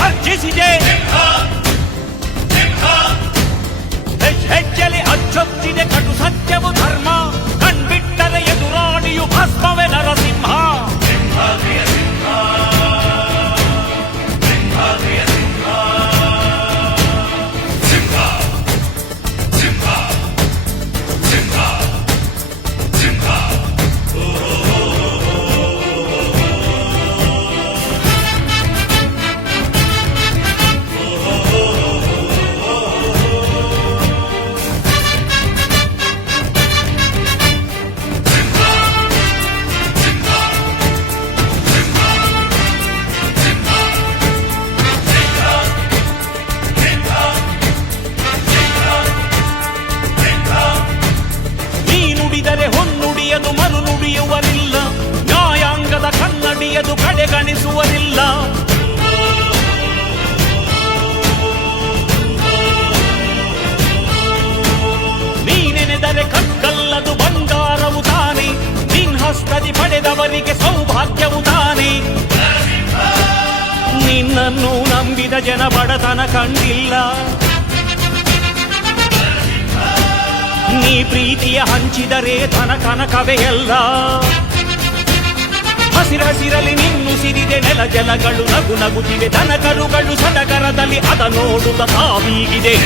ಘರ್ಜಿಸಿದೆ. ಹೆಜ್ಜೆಲಿ ಅಚ್ಚೊತ್ತಿದೆ ಕಟು ಸತ್ಯವು ಧರ್ಮ, ಕಣ್ಬಿಟ್ಟರೆ ಎದುರಾಳಿಯು ಭಸ್ಮವೇ ನರಸಿಂಹ. ಹೊನ್ನುಡಿಯದು ಮರು ನುಡಿಯುವರಿಲ್ಲ, ನ್ಯಾಯಾಂಗದ ಕನ್ನಡಿಯದು ಕಡೆಗಣಿಸುವರಿಲ್ಲ. ನೀನೆನೆದರೆ ಕಕ್ಕಲ್ಲದು ಬಂಗಾರವು ತಾನೆ, ನಿನ್ ಹಸ್ತದಿ ಪಡೆದವರಿಗೆ ಸೌಭಾಗ್ಯವು ತಾನೆ. ನಿನ್ನನ್ನು ನಂಬಿದ ಜನ ಬಡತನ ಕಂಡಿಲ್ಲ, ನೀ ಪ್ರೀತಿಯ ಹಂಚಿದರೆ ಧನ ಕನಕವೇ ಎಲ್ಲ. ಹಸಿರಲಿ ನಿನ್ನುಸಿರಿದೆ ನೆಲ ಜಲಗಳು ನಗು ನಗುತ್ತಿವೆ, ದನಕರುಗಳು ಸಡಗರದಲ್ಲಿ ಅದ ನೋಡುತ್ತ ತಾವೀಗಿದೆ.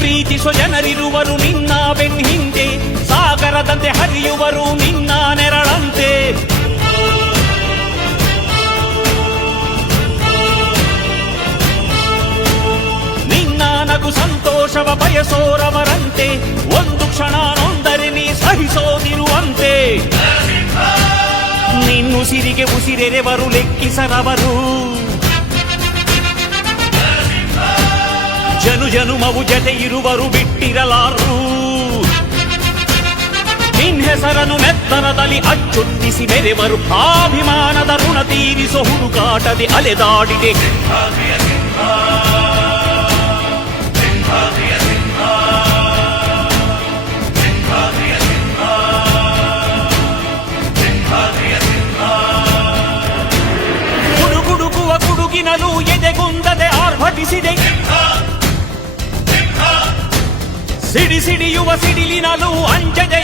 ಪ್ರೀತಿಸೋ ಜನರಿರುವರು ನಿನ್ನ ಬೆನ್ ಹಿಂದೆ, ಸಾಗರದಂತೆ ಹರಿಯುವರು ನಿನ್ನ ನೆರಳಂತೆ. ನಿನ್ನ ನಗು ಸಂತೋಷವ ಬಯಸೋರವರಂತೆ, ಒಂದು ಕ್ಷಣ ನೊಂದರೆ ನೀ ಸಹಿಸೋದಿರುವಂತೆ. ನಿನ್ನುಸಿರಿಗೆ ಉಸಿರೆರೆವರು ಲೆಕ್ಕಿಸರವರು, ಜನುಮವು ಜತೆ ಇರುವರು ಬಿಟ್ಟಿರಲಾರು. ನಿನ್ ಹೆಸರನ್ನು ನೆತ್ತರದಲ್ಲಿ ಅಚ್ಚೊತ್ತಿಸಿ ಮೆರೆವರು, ಅಭಿಮಾನದ ಋಣ ತೀರಿಸೋ ಹುಡುಕಾಟದೆ ಅಲೆದಾಡಿದೆ. ಗುಡುಗುಡುಗುವ ಗುಡುಗಿನಲು ಎದೆಗುಂದದೆ ಆರ್ಭಟಿಸಿದೆ, ಸಿಡಿಯುವ ಸಿಡಿಲಿನಲು ಅಂಜದೆ